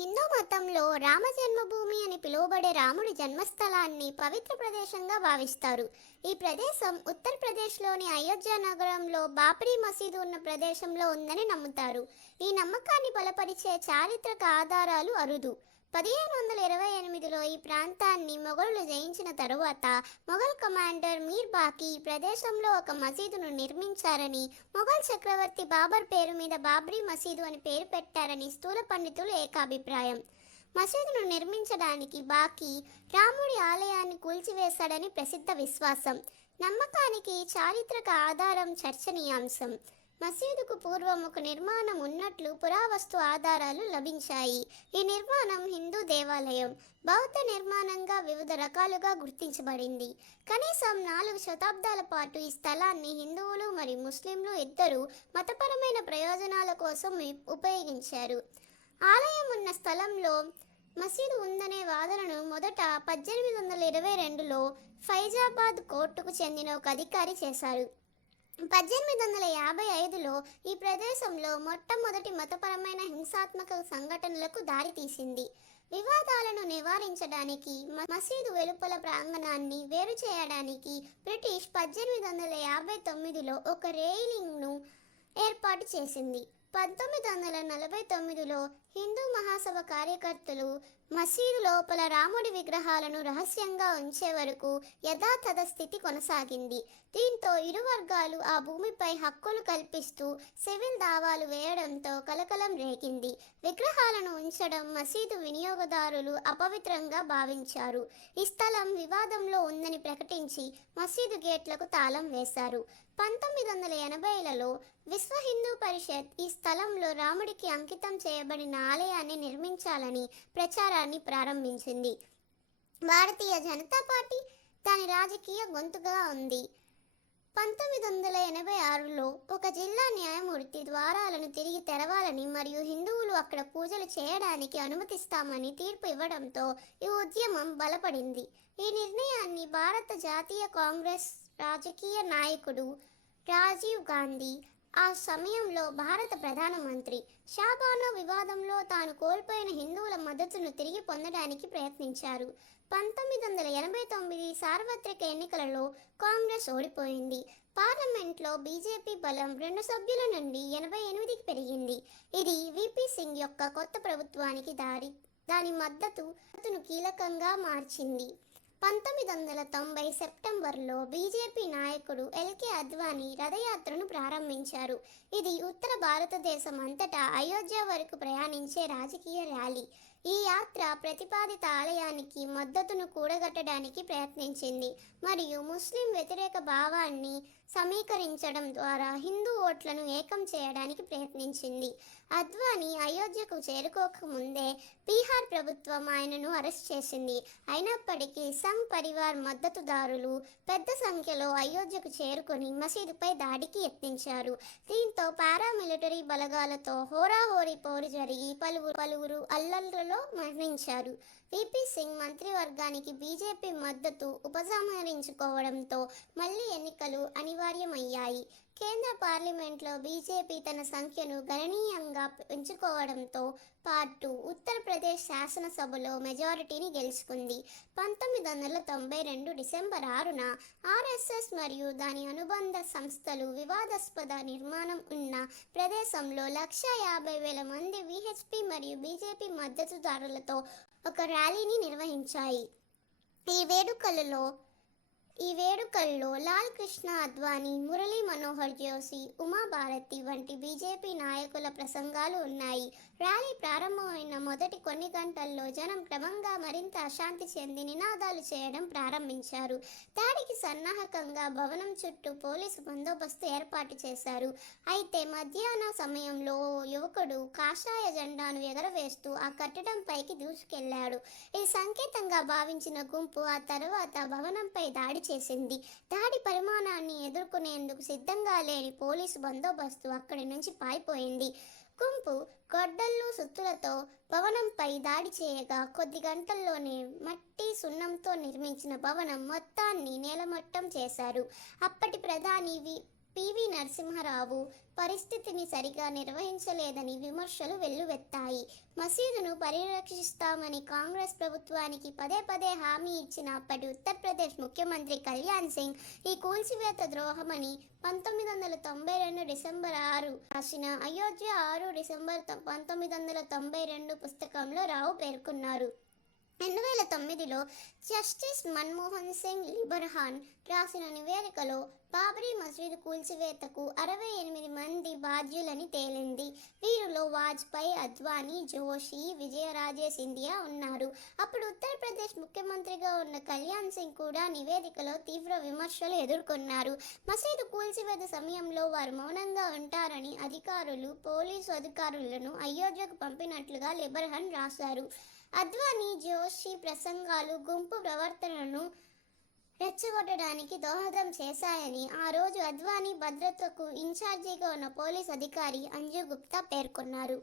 హిందూ మతంలో రామ జన్మభూమి అని పిలువబడే రాముడి జన్మస్థలాన్ని పవిత్ర ప్రదేశంగా భావిస్తారు. ఈ ప్రదేశం ఉత్తరప్రదేశ్లోని అయోధ్య నగరంలో బాబ్రీ మసీదు ఉన్న ప్రదేశంలో ఉందని నమ్ముతారు. ఈ నమ్మకాన్ని బలపరిచే చారిత్రక ఆధారాలు అరుదు. 1528లో ఈ ప్రాంతాన్ని మొఘలులు జయించిన తరువాత మొఘల్ కమాండర్ మీర్ బాకి ఈ ప్రదేశంలో ఒక మసీదును నిర్మించారని, మొఘల్ చక్రవర్తి బాబర్ పేరు మీద బాబ్రీ మసీదు అని పేరు పెట్టారని స్థూల పండితులు ఏకాభిప్రాయం. మసీదును నిర్మించడానికి బాకి రాముడి ఆలయాన్ని కూల్చివేశాడని ప్రసిద్ధ విశ్వాసం. నమ్మకానికి చారిత్రక ఆధారం చర్చనీయాంశం. మసీదుకు పూర్వం ఒక నిర్మాణం ఉన్నట్లు పురావస్తు ఆధారాలు లభించాయి. ఈ నిర్మాణం హిందూ దేవాలయం, బౌద్ధ నిర్మాణంగా వివిధ రకాలుగా గుర్తించబడింది. కనీసం 4 శతాబ్దాల పాటు ఈ స్థలాన్ని హిందువులు మరియు ముస్లింలు ఇద్దరు మతపరమైన ప్రయోజనాల కోసం ఉపయోగించారు. ఆలయం ఉన్న స్థలంలో మసీదు ఉందనే వాదనను మొదట 1822లో ఫైజాబాద్ కోర్టుకు చెందిన ఒక అధికారి చేశారు. 1855లో ఈ ప్రదేశంలో మొట్టమొదటి మతపరమైన హింసాత్మక సంఘటనలకు దారితీసింది. వివాదాలను నివారించడానికి మసీదు వెలుపల ప్రాంగణాన్ని వేరు చేయడానికి బ్రిటిష్ 1859లో ఒక రైలింగ్ను ఏర్పాటు చేసింది. 1949లో హిందూ మహాసభ కార్యకర్తలు మసీదు లోపల రాముడి విగ్రహాలను రహస్యంగా ఉంచే వరకు యథాతథ స్థితి కొనసాగింది. దీంతో ఇరు వర్గాలు ఆ భూమిపై హక్కులు కల్పిస్తూ సివిల్ దావాలు వేయడంతో కలకలం రేగింది. విగ్రహాలను ఉంచడం మసీదు వినియోగదారులు అపవిత్రంగా భావించారు. ఈ స్థలం వివాదంలో ఉందని ప్రకటించి మసీదు గేట్లకు తాళం వేశారు. 1980లలో విశ్వ హిందూ పరిషత్ ఈ స్థలంలో రాముడికి అంకితం చేయబడిన ఆలయాన్ని నిర్మించాలని ప్రచారాన్ని ప్రారంభించింది. భారతీయ జనతా పార్టీ దాని రాజకీయ గొంతుగా ఉంది. 1986లో ఒక జిల్లా న్యాయమూర్తి ద్వారాలను తిరిగి తెరవాలని మరియు హిందువులు అక్కడ పూజలు చేయడానికి అనుమతిస్తామని తీర్పు ఇవ్వడంతో ఈ ఉద్యమం బలపడింది. ఈ నిర్ణయాన్ని భారత జాతీయ కాంగ్రెస్ రాజకీయ నాయకుడు రాజీవ్ గాంధీ, ఆ సమయంలో భారత ప్రధానమంత్రి షాబానో వివాదంలో తాను కోల్పోయిన హిందువుల మద్దతును తిరిగి పొందడానికి ప్రయత్నించారు. 1989 సార్వత్రిక ఎన్నికలలో కాంగ్రెస్ ఓడిపోయింది. పార్లమెంట్లో బీజేపీ బలం 2 సభ్యుల నుండి 88కి పెరిగింది. ఇది విపి సింగ్ యొక్క కొత్త ప్రభుత్వానికి దాని మద్దతును కీలకంగా మార్చింది. 1990 సెప్టెంబర్లో బీజేపీ నాయకుడు ఎల్కే అద్వానీ రథయాత్రను ప్రారంభించారు. ఇది ఉత్తర భారతదేశం అంతటా అయోధ్య వరకు ప్రయాణించే రాజకీయ ర్యాలీ. ఈ యాత్ర ప్రతిపాదిత ఆలయానికి మద్దతును కూడగట్టడానికి ప్రయత్నించింది మరియు ముస్లిం వ్యతిరేక భావాన్ని సమీకరించడం ద్వారా హిందూ ఓట్లను ఏకం చేయడానికి ప్రయత్నించింది. అద్వానీ అయోధ్యకు చేరుకోకముందే బీహార్ ప్రభుత్వం ఆయనను అరెస్ట్ చేసింది. అయినప్పటికీ సంఘ్ పరివార్ మద్దతుదారులు పెద్ద సంఖ్యలో అయోధ్యకు చేరుకొని మసీదుపై దాడికి యత్నించారు. దీంతో పారామిలిటరీ బలగాలతో హోరాహోరీ పోరు జరిగి పలువురు అల్లర్లలో మరణించారు. విపి సింగ్ మంత్రివర్గానికి బీజేపీ మద్దతు ఉపసంహరించుకోవడంతో మళ్లీ ఎన్నికలు అనివార్యమయ్యాయి. కేంద్ర పార్లమెంట్లో బీజేపీ తన సంఖ్యను గణనీయంగా పెంచుకోవడంతో పాటు ఉత్తరప్రదేశ్ శాసనసభలో మెజారిటీని గెలుచుకుంది. 1992 డిసెంబర్ 6న ఆర్ఎస్ఎస్ మరియు దాని అనుబంధ సంస్థలు వివాదాస్పద నిర్మాణం ఉన్న ప్రదేశంలో 150,000 మంది విహెచ్పి మరియు బీజేపీ మద్దతుదారులతో ఒక ర్యాలీని నిర్వహించాయి. ఈ వేడుకల్లో లాల్ కృష్ణ అద్వానీ, మురళీ మనోహర్ జోషి, ఉమాభారతి వంటి బీజేపీ నాయకుల ప్రసంగాలు ఉన్నాయి. ర్యాలీ ప్రారంభమైన మొదటి కొన్ని గంటల్లో జనం క్రమంగా మరింత అశాంతి చెంది నినాదాలు చేయడం ప్రారంభించారు. దాడికి సన్నాహకంగా భవనం చుట్టూ పోలీసు బందోబస్తు ఏర్పాటు చేశారు. అయితే మధ్యాహ్న సమయంలో ఓ యువకుడు కాషాయ జెండాను ఎగరవేస్తూ ఆ కట్టడంపైకి దూసుకెళ్లాడు. ఇది సంకేతంగా భావించిన గుంపు ఆ తర్వాత భవనంపై దాడి చేసింది. దాడి పరిమాణాన్ని ఎదుర్కొనేందుకు సిద్ధంగా లేని పోలీసు బందోబస్తు అక్కడి నుంచి పారిపోయింది. గుంపు గొడ్డళ్ళు, సుత్తులతో భవనంపై దాడి చేయగా కొద్ది గంటల్లోనే మట్టి సున్నంతో నిర్మించిన భవనం మొత్తాన్ని నేలమట్టం చేశారు. అప్పటి ప్రధాని పివి నరసింహారావు పరిస్థితిని సరిగా నిర్వహించలేదని విమర్శలు వెల్లువెత్తాయి. మసీదును పరిరక్షిస్తామని కాంగ్రెస్ ప్రభుత్వానికి పదే పదే హామీ ఇచ్చిన అప్పటి ఉత్తరప్రదేశ్ ముఖ్యమంత్రి కళ్యాణ్ సింగ్ ఈ కూల్చివేత ద్రోహమని 1992 డిసెంబర్ 6 రాసిన అయోధ్య 6 డిసెంబర్ 1992 పుస్తకంలో రావు పేర్కొన్నారు. 2009లో జస్టిస్ మన్మోహన్ సింగ్ లిబర్హాన్ రాసిన నివేదికలో బాబ్రీ మసీదు కూల్చివేతకు 68 మంది బాధ్యులని తేలింది. వీరిలో వాజ్పేయి, అద్వానీ, జోషి, విజయరాజే సింధియా ఉన్నారు. అప్పుడు ఉత్తరప్రదేశ్ ముఖ్యమంత్రిగా ఉన్న కళ్యాణ్ సింగ్ కూడా నివేదికలో తీవ్ర విమర్శలు ఎదుర్కొన్నారు. మసీదు కూల్చివేత సమయంలో వారు మౌనంగా ఉంటారని అధికారులు, పోలీసు అధికారులను అయోధ్యకు పంపినట్లుగా లిబర్హాన్ రాశారు. అద్వానీ, జోషి ప్రసంగాలు గుంపు ప్రవర్తనను రెచ్చగొట్టడానికి దోహదం చేశాయని ఆ రోజు అద్వానీ భద్రతకు ఇన్ఛార్జిగా ఉన్న పోలీస్ అధికారి అంజు గుప్తా పేర్కొన్నారు.